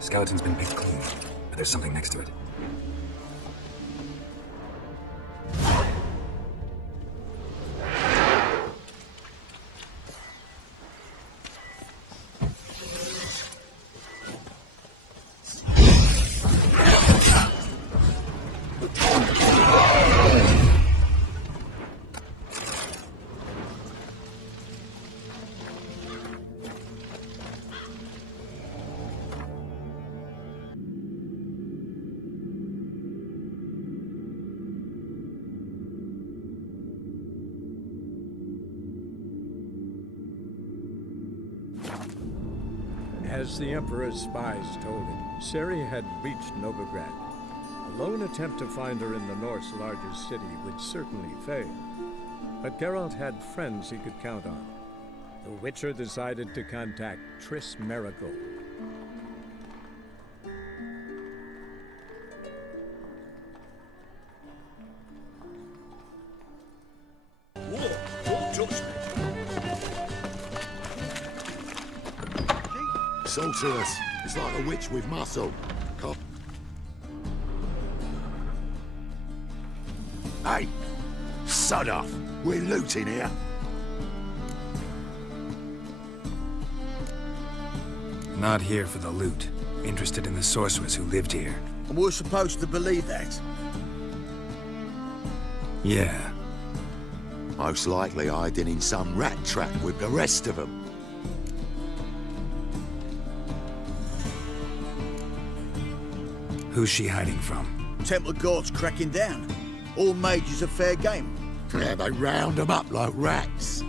Skeleton's been picked clean, but there's something next to it. As the Emperor's spies told him, Ciri had reached Novigrad. A lone attempt to find her in the North's largest city would certainly fail. But Geralt had friends he could count on. The Witcher decided to contact Triss Merigold. Sorceress. It's like a witch with muscle. Hey! Sod off! We're looting here. Not here for the loot. Interested in the sorceress who lived here. And we're supposed to believe that? Yeah. Most likely hiding in some rat trap with the rest of them. Who's she hiding from? Temple Guard's cracking down. All mages are fair game. Yeah, they round them up like rats.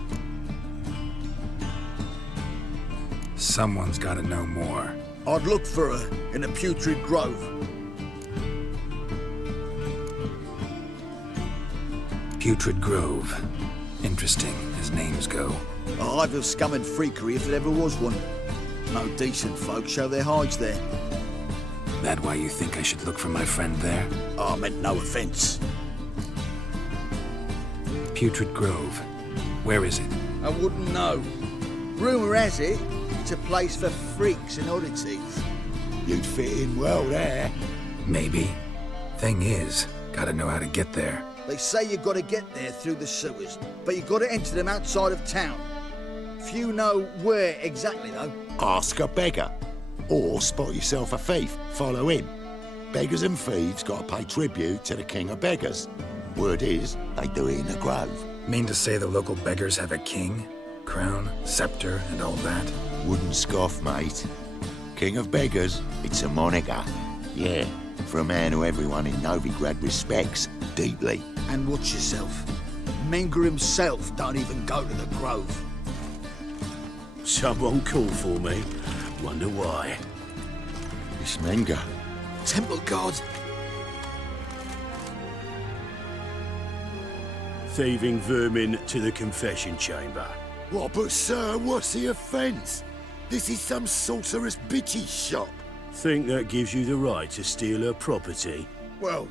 Someone's gotta know more. I'd look for her in the Putrid Grove. Putrid Grove. Interesting, as names go. A hive of scum and freakery if there ever was one. No decent folk show their hides there. That why you think I should look for my friend there? I meant no offense. Putrid Grove. Where is it? I wouldn't know. Rumour has it, it's a place for freaks and oddities. You'd fit in well there. Maybe. Thing is, gotta know how to get there. They say you gotta get there through the sewers, but you gotta enter them outside of town. Few know where exactly, though. Ask a beggar. Or spot yourself a thief, follow him. Beggars and thieves gotta pay tribute to the king of beggars. Word is, they do it in the grove. Mean to say the local beggars have a king? Crown, scepter, and all that? Wouldn't scoff, mate. King of beggars, it's a moniker. Yeah, for a man who everyone in Novigrad respects deeply. And watch yourself. Menger himself don't even go to the grove. Someone called for me. Wonder why. It's Menger. Temple Guard. Thieving vermin to the confession chamber. What, but sir, what's the offence? This is some sorceress bitchy shop. Think that gives you the right to steal her property? Well,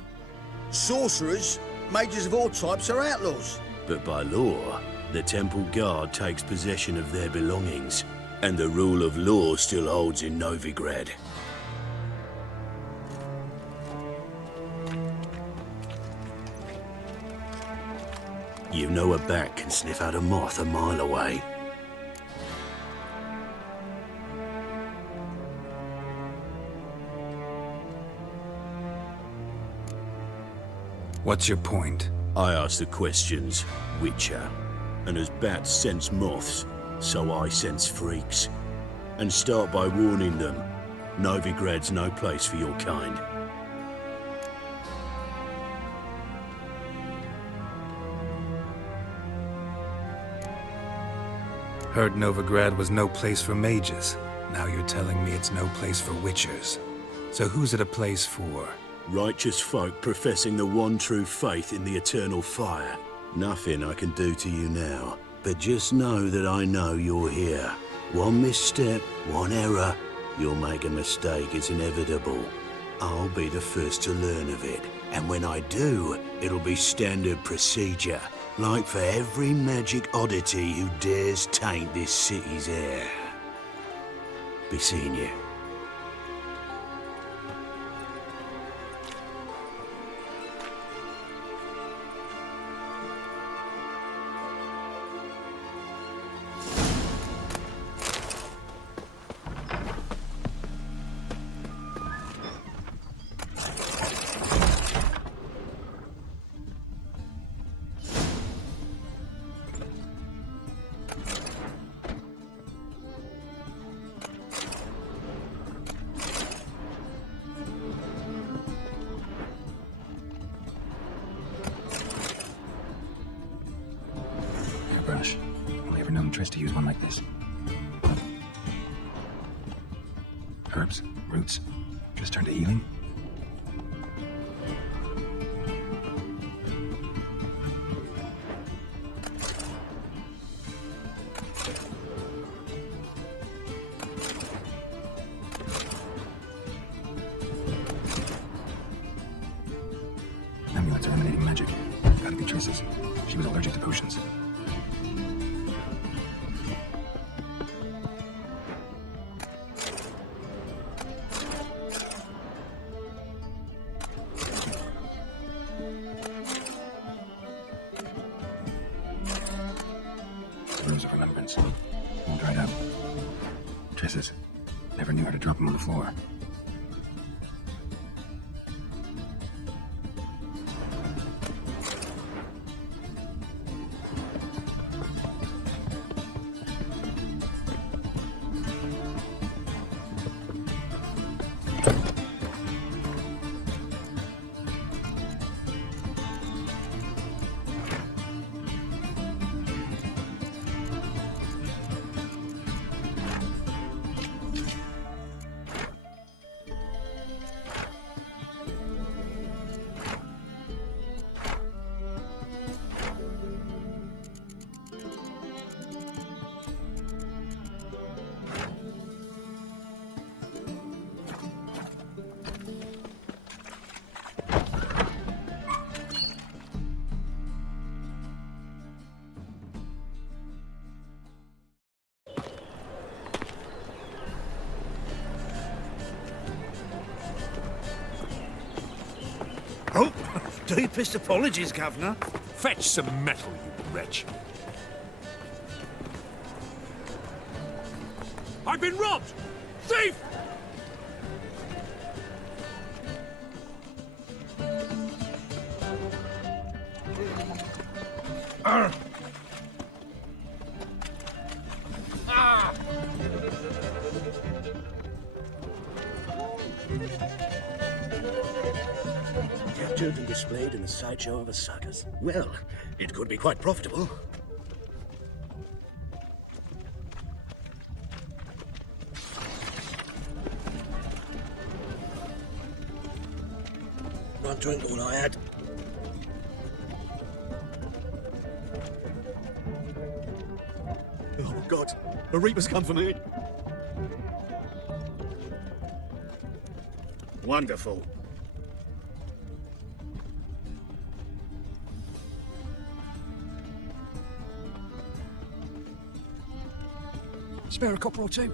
sorcerers, mages of all types are outlaws. But by law, the Temple Guard takes possession of their belongings, and the rule of law still holds in Novigrad. You know a bat can sniff out a moth a mile away. What's your point? I ask the questions, Witcher. And as bats sense moths, so I sense freaks. And start by warning them, Novigrad's no place for your kind. Heard Novigrad was no place for mages. Now you're telling me it's no place for witchers. So who's it a place for? Righteous folk professing the one true faith in the eternal fire. Nothing I can do to you now, but just know that I know you're here. One misstep, one error, you'll make a mistake, it's inevitable. I'll be the first to learn of it, and when I do, it'll be standard procedure. Like for every magic oddity who dares taint this city's air. Be seeing you. known Triss to use one like this. Herbs, roots, just turn to healing? Amulets are emanating magic. Gotta be Triss's. She was allergic to potions. Rose of remembrance. All dried up. Triss's. Never knew how to drop them on the floor. Oh, deepest apologies, Governor. Fetch some metal, you wretch. I've been robbed! Thief! Captured and displayed in the sideshow of a circus. Well, it could be quite profitable. One drink all I had. Oh, God. The Reaper's come for me. Wonderful. Spare a copper or two.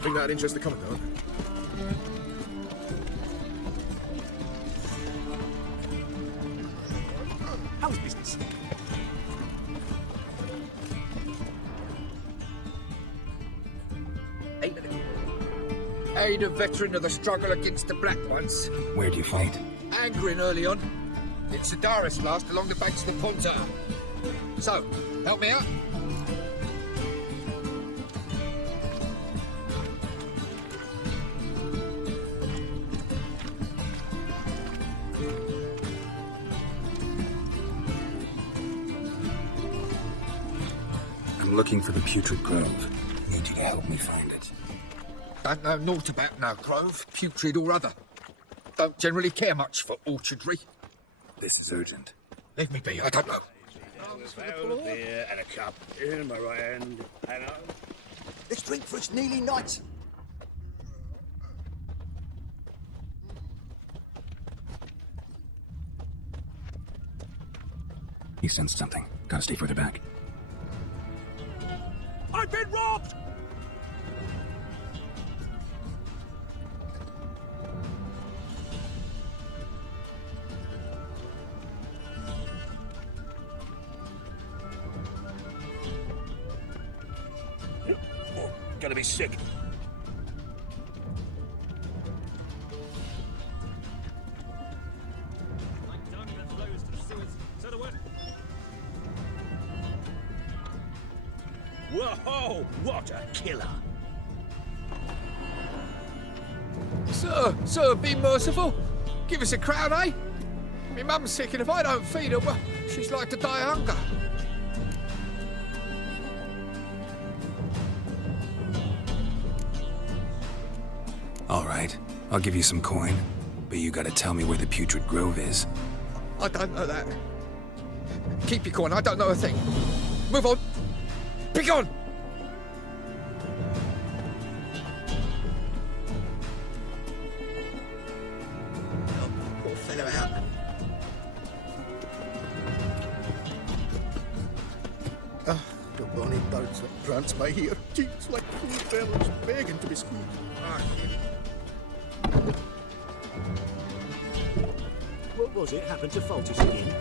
Think that'd interest the Commandant? How's business? Aid a veteran of the struggle against the Black Ones. Where'd you fight? Angering early on. In Sedaris last, along the banks of the Pontar. So, help me out. I'm looking for the Putrid Grove. Need you to help me find it. Don't know naught about no grove, putrid or other. Don't generally care much for orchardry. This is urgent. Leave me be, I don't know. A beer and a cup in my right hand, and Let's drink for it's nearly night. He sensed something. Gotta stay further back. I've been robbed! oh, gonna be sick. Whoa! What a killer! Sir, be merciful. Give us a crown, eh? My mum's sick, and if I don't feed her, well, She's like to die of hunger. All right, I'll give you some coin, but you gotta tell me where the Putrid Grove is. I don't know that. Keep your coin, I don't know a thing. Move on. Be gone! Help poor fellow out. Ah, the bonny birds that prance by here, cheeks like fool fellows begging to be squeezed. Ah, what was it happened to Faultus again?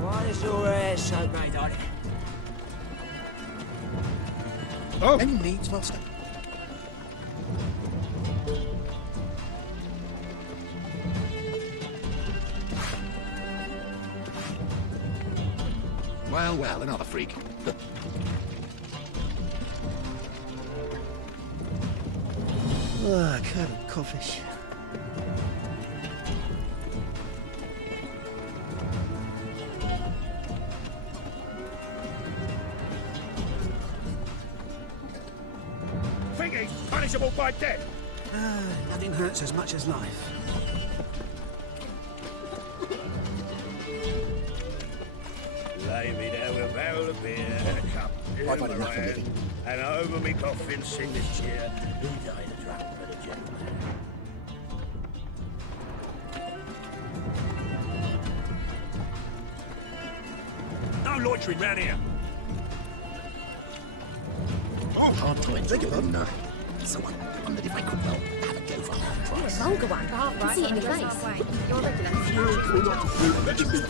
Why is your hair so made on it? oh. Any needs, master? Well, well, another freak. Ah, curdled codfish. Think he's punishable by death? Nothing hurts as much as life. Lay me down with a barrel of beer and a cup in I've had my enough of hand, living. and over me coffin sing this cheer. Who died a drunk but a gentleman? No loitering round here. Hard times. Beg your pardon? No. So I wondered if I could, well, have a go for half You're a price. vulgar one. I can see it in your face. You're regular.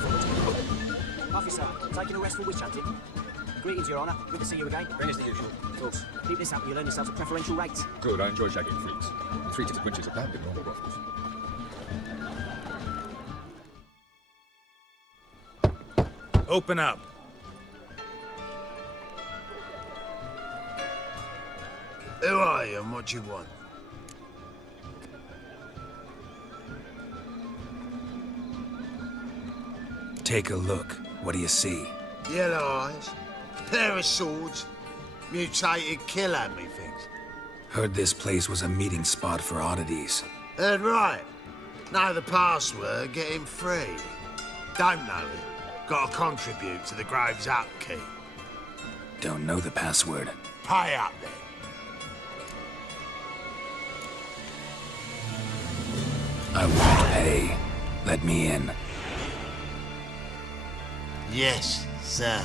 Officer, taking a rest for witch hunting. Greetings, Your Honour. Good to see you again. When is the usual? Of course. Keep this up, you'll earn yourselves a preferential rate. Good, I enjoy shagging freaks. 3-ticket winches are bad with normal rifles. Open up. Who are you and what you want? Take a look. What do you see? Yellow eyes, pair of swords, mutated kill at me things. Heard this place was a meeting spot for oddities. Heard right. Know the password, get him free. Don't know it. Gotta contribute to the Grove's upkeep. Don't know the password. Pay up then. I won't pay. Let me in. Yes, sir.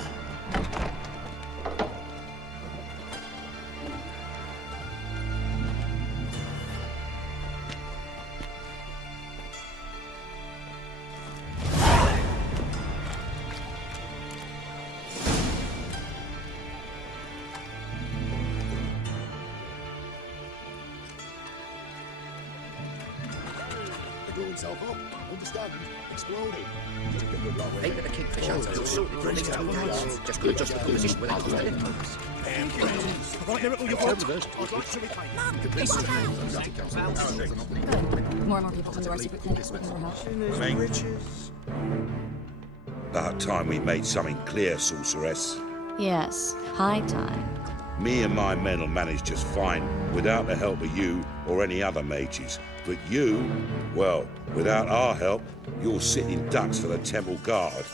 They blew himself up. Understand? Exploded. Aim at the kingfish outside. Just good, just the position without the Right there at all your faults. I'd like to repay. More and more people come to our secret clinics looking for help. About time we made something clear, sorceress. Yes, high time. Me and my men will manage just fine without the help of you or any other mages. But you, well, without our help, you're sitting ducks for the temple guard.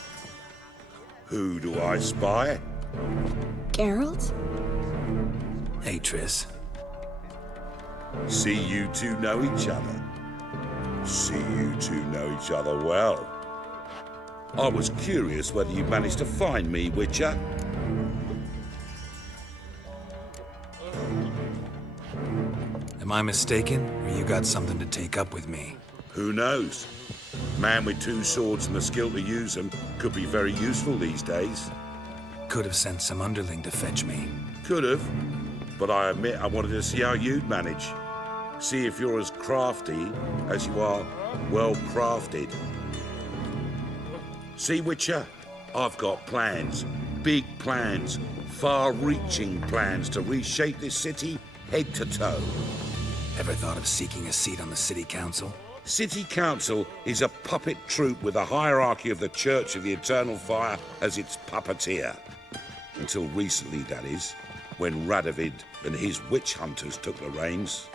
Who do I spy? Geralt? Hey, Triss. See you two know each other. See you two know each other well. I was curious whether you managed to find me, Witcher. Am I mistaken, or you got something to take up with me? Who knows? Man with two swords and the skill to use them could be very useful these days. Could have sent some underling to fetch me. Could have, but I admit I wanted to see how you'd manage. See if you're as crafty as you are well crafted. See, Witcher, I've got plans. big plans, far-reaching plans to reshape this city head to toe. Ever thought of seeking a seat on the city council? City Council is a puppet troupe with a hierarchy of the Church of the Eternal Fire as its puppeteer. Until recently, that is, when Radovid and his witch hunters took the reins.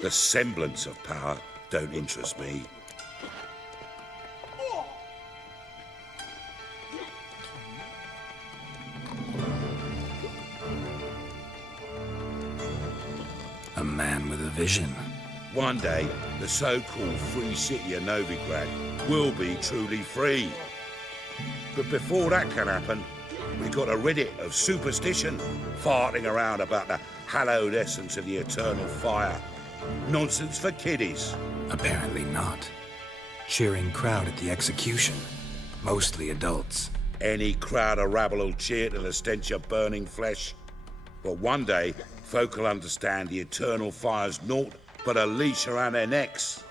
The semblance of power don't interest me. A man with a vision. One day, the so-called free city of Novigrad will be truly free. But before that can happen, we've got to rid it of superstition, farting around about the hallowed essence of the eternal fire. Nonsense for kiddies. Apparently not. Cheering crowd at the execution. Mostly adults. Any crowd of rabble will cheer to the stench of burning flesh. But one day, folk will understand the eternal fire's naught but a leash around their necks.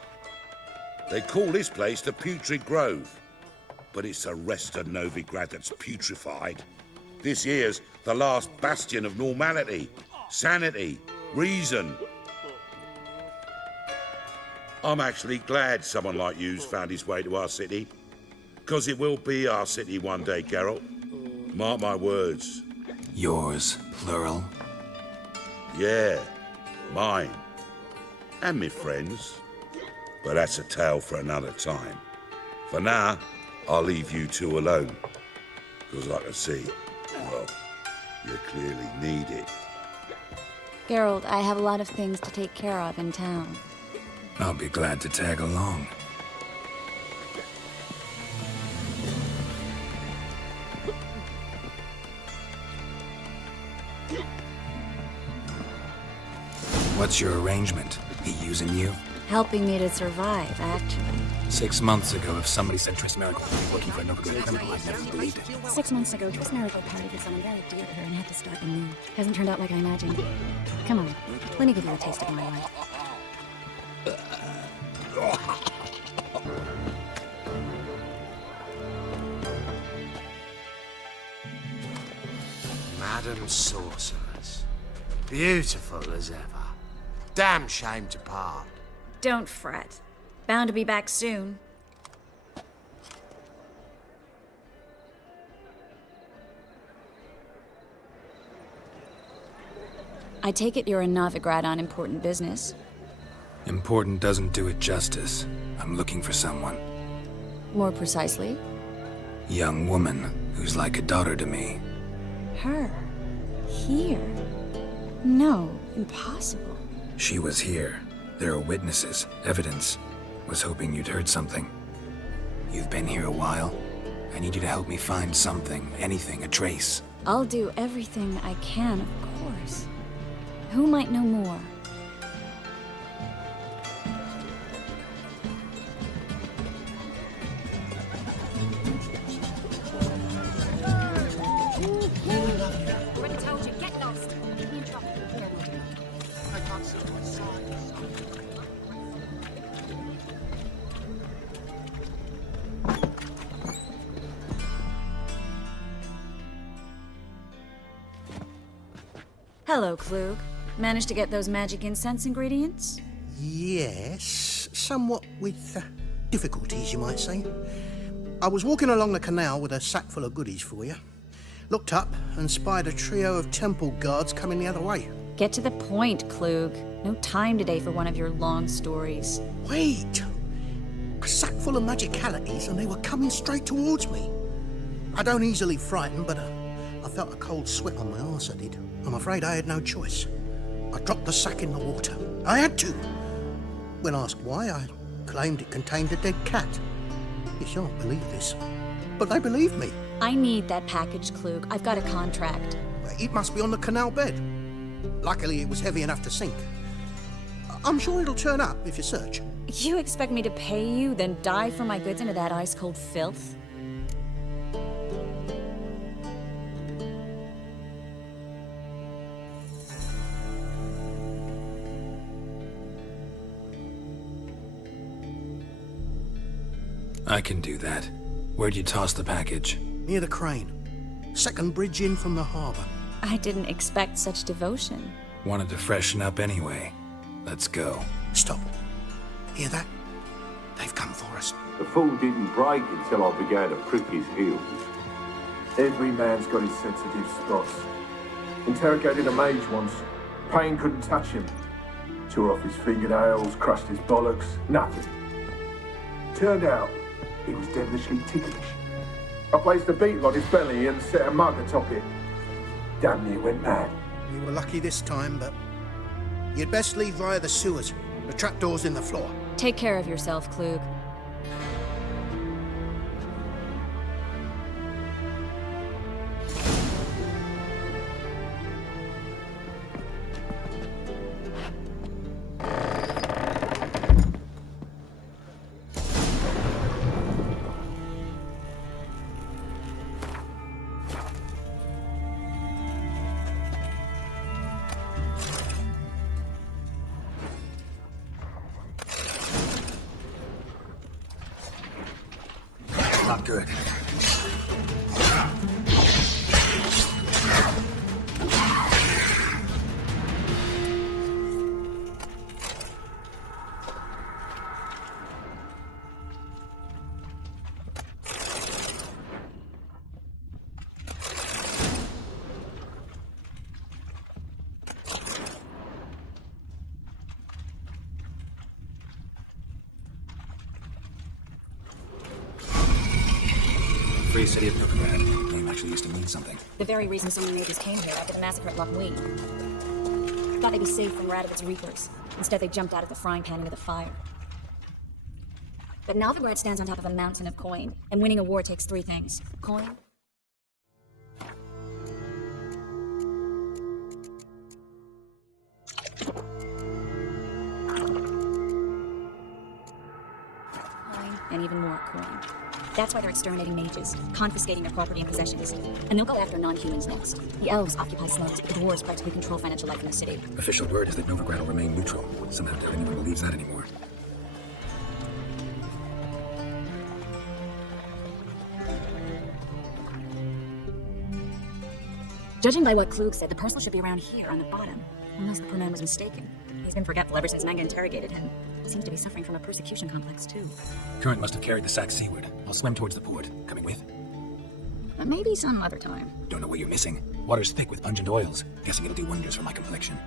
They call this place the Putrid Grove, but it's the rest of Novigrad that's putrefied. This here's the last bastion of normality, sanity, reason. I'm actually glad someone like you's found his way to our city, because it will be our city one day, Geralt. Mark my words. Yours, plural. Yeah, mine. And me friends. But that's a tale for another time. For now, I'll leave you two alone. Because I can see, well, you clearly need it. Geralt, I have a lot of things to take care of in town. I'll be glad to tag along. What's your arrangement? He using you? Helping me to survive, actually. 6 months ago, if somebody said Triss Merigold would be working for a Novigrad criminal, I'd never believed it. 6 months ago, Triss Merigold partied with someone very dear to her and had to start anew. Hasn't turned out like I imagined. Come on, let me give you a taste of my life. Madam Sorceress. Beautiful as ever. Damn shame to part. Don't fret. Bound to be back soon. I take it you're in Novigrad on important business. Important doesn't do it justice. I'm looking for someone. More precisely? Young woman who's like a daughter to me. Her? Here? No, impossible. She was here. There are witnesses, evidence. Was hoping you'd heard something. You've been here a while. I need you to help me find something, anything, a trace. I'll do everything I can, of course. Who might know more? Already told you, get lost. Keep me in trouble. I can't see my side. Hello, Klug. Managed to get those magic incense ingredients? Yes, somewhat with difficulties, you might say. I was walking along the canal with a sack full of goodies for you. Looked up and spied a trio of temple guards coming the other way. Get to the point, Klug. No time today for one of your long stories. Wait! A sack full of magicalities and they were coming straight towards me. I don't easily frighten, but I felt a cold sweat on my arse, I did. I'm afraid I had no choice. I dropped the sack in the water. I had to. When asked why, I claimed it contained a dead cat. You shan't believe this, but they believed me. I need that package, Klug. I've got a contract. It must be on the canal bed. Luckily, it was heavy enough to sink. I'm sure it'll turn up if you search. You expect me to pay you, then dive for my goods into that ice-cold filth? I can do that. Where'd you toss the package? Near the crane. Second bridge in from the harbour. I didn't expect such devotion. Wanted to freshen up anyway. Let's go. Stop. Hear that? They've come for us. The fall didn't break until I began to prick his heels. Every man's got his sensitive spots. Interrogated a mage once. Pain couldn't touch him. Tore off his fingernails, crushed his bollocks, nothing. Turned out, he was devilishly ticklish. I placed a beetle on his belly and set a mug atop it. Damn near went mad. You were lucky this time, but you'd best leave via the sewers. The trapdoor's in the floor. Take care of yourself, Klug. Not good. Free city of Novigrad. The name actually used to mean something. The very reason so many mages came here after the massacre at Lochween. Thought they'd be safe from Radovid's reapers. Instead, they jumped out of the frying pan into the fire. But Novigrad stands on top of a mountain of coin, and winning a war takes three things. Coin, and even more coin. That's why they're exterminating mages, confiscating their property and possessions. And they'll go after non-humans next. The elves occupy slums, but the dwarves practically control financial life in the city. Official word is that Novigrad will remain neutral. Somehow doubt anyone believes that anymore. Judging by what Klug said, the parcel should be around here on the bottom. Unless the poor man was mistaken. He's been forgetful ever since Manga interrogated him. He seems to be suffering from a persecution complex, too. Current must have carried the sack seaward. I'll swim towards the port. Coming with? Maybe some other time. Don't know what you're missing. Water's thick with pungent oils. Guessing it'll do wonders for my complexion.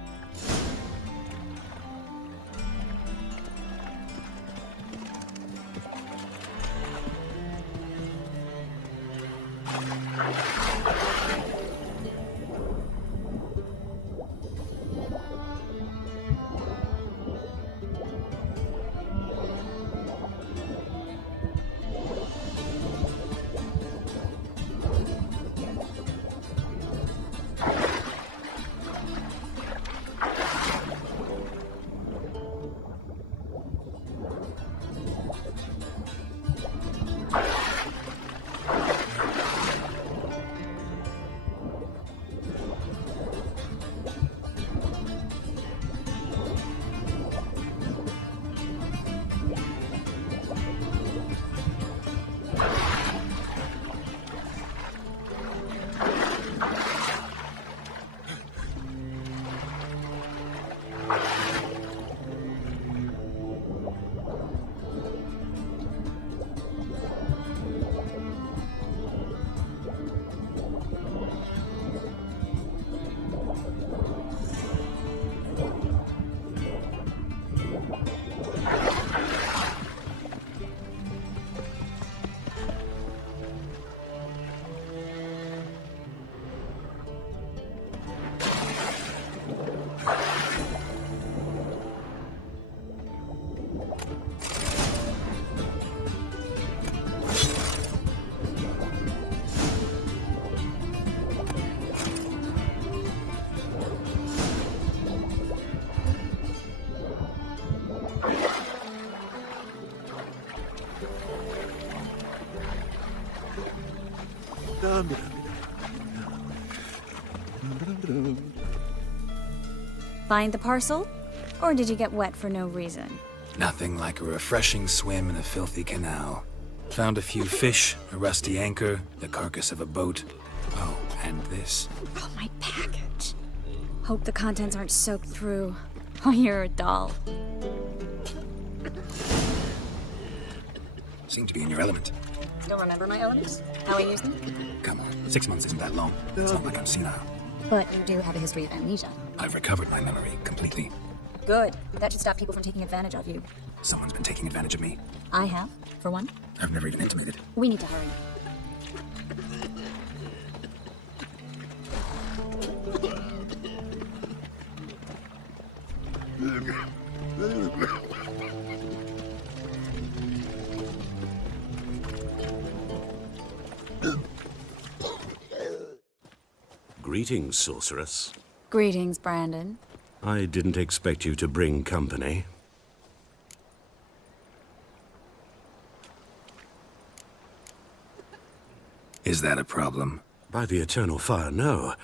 Find the parcel? Or did you get wet for no reason? Nothing like a refreshing swim in a filthy canal. Found a few fish, a rusty anchor, the carcass of a boat. Oh, and this. Oh, my package. Hope the contents aren't soaked through. Oh, you're a doll. Seem to be in your element. Still remember my elements? How I use them? Come on, 6 months isn't that long. It's not like I'm senile. But you do have a history of amnesia. I've recovered my memory completely. Good. That should stop people from taking advantage of you. Someone's been taking advantage of me. I have, for one. I've never even intimated. We need to hurry. Greetings, sorceress. Greetings, Brandon. I didn't expect you to bring company. Is that a problem? By the eternal fire, no.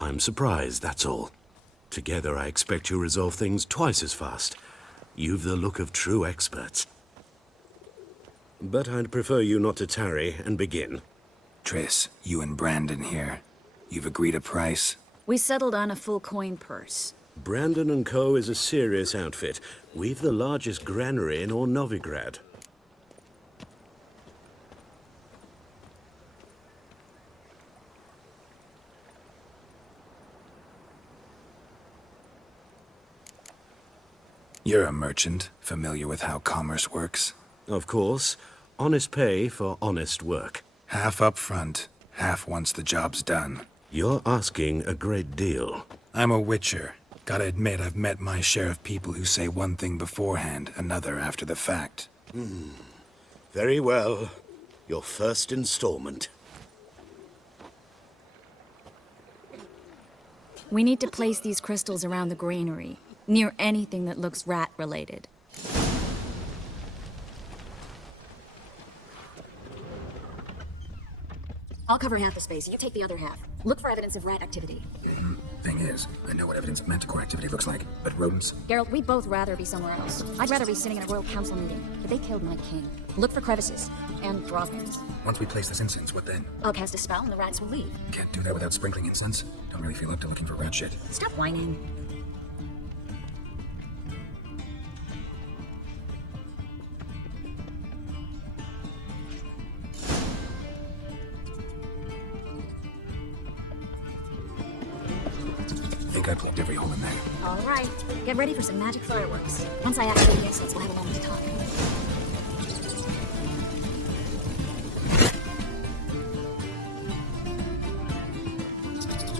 I'm surprised, that's all. Together, I expect you resolve things twice as fast. You've the look of true experts. But I'd prefer you not to tarry and begin. Triss, you and Brandon here. You've agreed a price? We settled on a full coin purse. Brandon & Co. is a serious outfit. We've the largest granary in all Novigrad. You're a merchant, familiar with how commerce works? Of course. Honest pay for honest work. Half up front, half once the job's done. You're asking a great deal. I'm a witcher. Gotta admit, I've met my share of people who say one thing beforehand, another after the fact. Very well. Your first installment. We need to place these crystals around the granary, near anything that looks rat-related. I'll cover half the space, you take the other half. Look for evidence of rat activity. Thing is, I know what evidence of manticore activity looks like, but rodents? Geralt, we'd both rather be somewhere else. I'd rather be sitting in a royal council meeting, but they killed my king. Look for crevices, and draw things. Once we place this incense, what then? I'll cast a spell and the rats will leave. Can't do that without sprinkling incense. Don't really feel up to looking for rat shit. Stop whining. I plugged every hole in there. All right, get ready for some magic fireworks. Once I activate the incense, we'll have a moment to talk.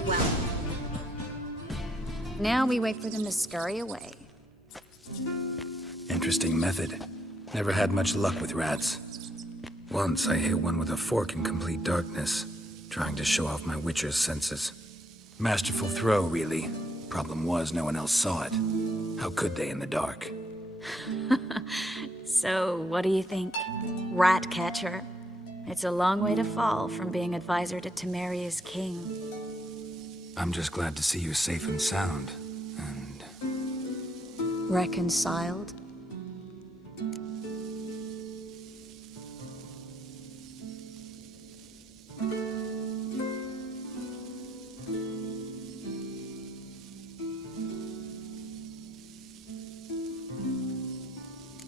Well, now we wait for them to scurry away. Interesting method. Never had much luck with rats. Once I hit one with a fork in complete darkness, trying to show off my witcher's senses. Masterful throw, really. Problem was, no one else saw it. How could they in the dark? So, what do you think? Rat catcher? It's a long way to fall from being advisor to Temeria's king. I'm just glad to see you safe and sound. And... reconciled?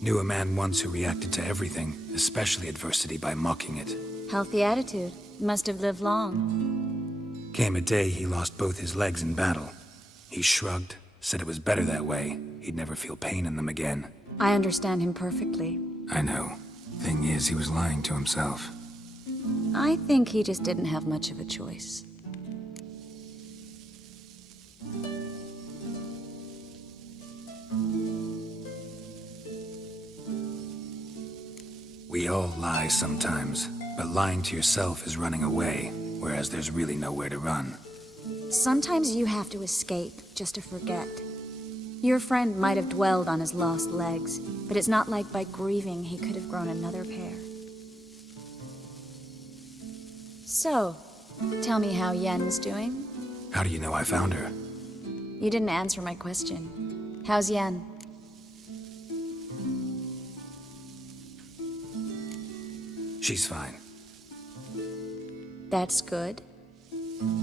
Knew a man once who reacted to everything, especially adversity, by mocking it. Healthy attitude. Must have lived long. Came a day he lost both his legs in battle. He shrugged, said it was better that way. He'd never feel pain in them again. I understand him perfectly. I know. Thing is, he was lying to himself. I think he just didn't have much of a choice. We all lie sometimes, but lying to yourself is running away, whereas there's really nowhere to run. Sometimes you have to escape just to forget. Your friend might have dwelled on his lost legs, but it's not like by grieving he could have grown another pair. So, tell me how Yen's doing? How do you know I found her? You didn't answer my question. How's Yen? She's fine. That's good.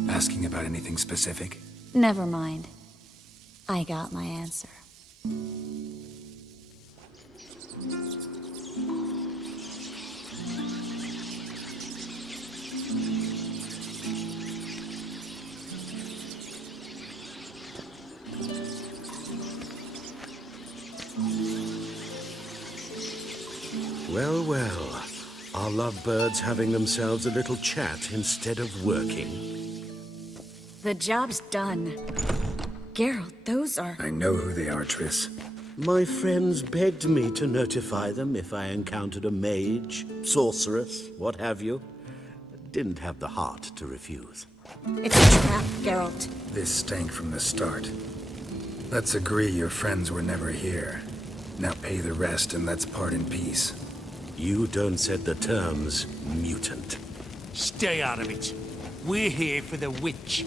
Asking about anything specific? Never mind. I got my answer. Well, well. Are lovebirds having themselves a little chat instead of working? The job's done. Geralt, those are... I know who they are, Triss. My friends begged me to notify them if I encountered a mage, sorceress, what have you. Didn't have the heart to refuse. It's a trap, Geralt. This stank from the start. Let's agree your friends were never here. Now pay the rest and let's part in peace. You don't set the terms, mutant. Stay out of it. We're here for the witch.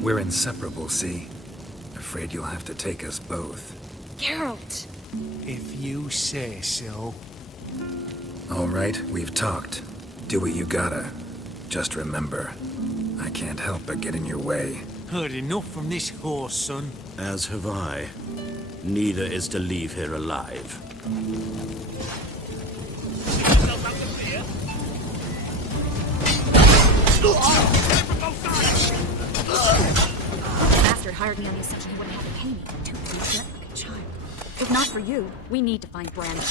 We're inseparable, see? Afraid you'll have to take us both. Geralt! If you say so. All right, we've talked. Do what you gotta. Just remember, I can't help but get in your way. Heard enough from this horse, son. As have I. Neither is to leave here alive. The bastard hired me on the assumption he wouldn't have to pay me. Too patient like a child. If not for you, we need to find Brandon.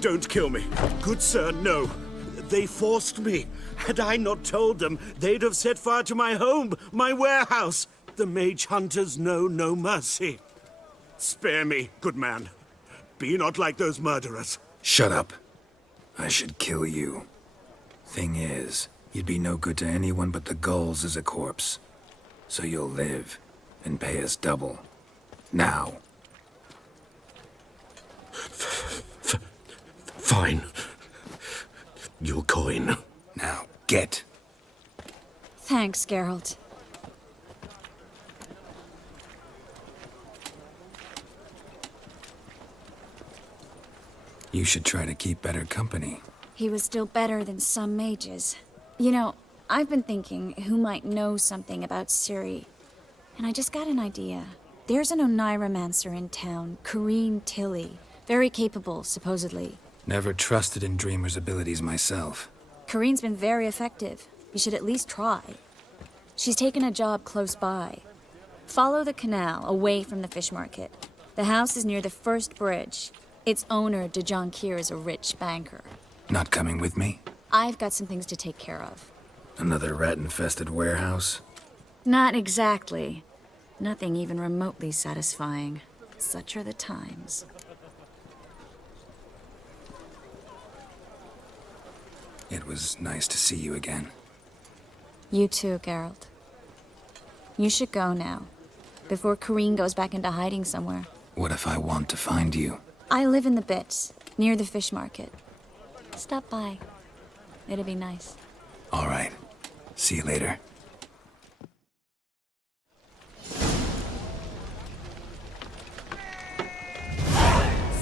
Don't kill me. Good sir, no. They forced me. Had I not told them, they'd have set fire to my home, my warehouse. The mage hunters know no mercy. Spare me, good man. Be not like those murderers. Shut up. I should kill you. Thing is, you'd be no good to anyone but the gulls as a corpse. So you'll live and pay us double. Now. Fine. Your coin. Now, get. Thanks, Geralt. You should try to keep better company. He was still better than some mages. You know, I've been thinking who might know something about Ciri. And I just got an idea. There's an Oneiromancer in town, Corrine Tilly. Very capable, supposedly. Never trusted in Dreamer's abilities myself. Corrine's been very effective. You should at least try. She's taken a job close by. Follow the canal, away from the fish market. The house is near the first bridge. Its owner, Dejon Kier, is a rich banker. Not coming with me? I've got some things to take care of. Another rat-infested warehouse? Not exactly. Nothing even remotely satisfying. Such are the times. It was nice to see you again. You too, Geralt. You should go now, before Corrine goes back into hiding somewhere. What if I want to find you? I live in the Bits, near the fish market. Stop by. It'd be nice. All right. See you later.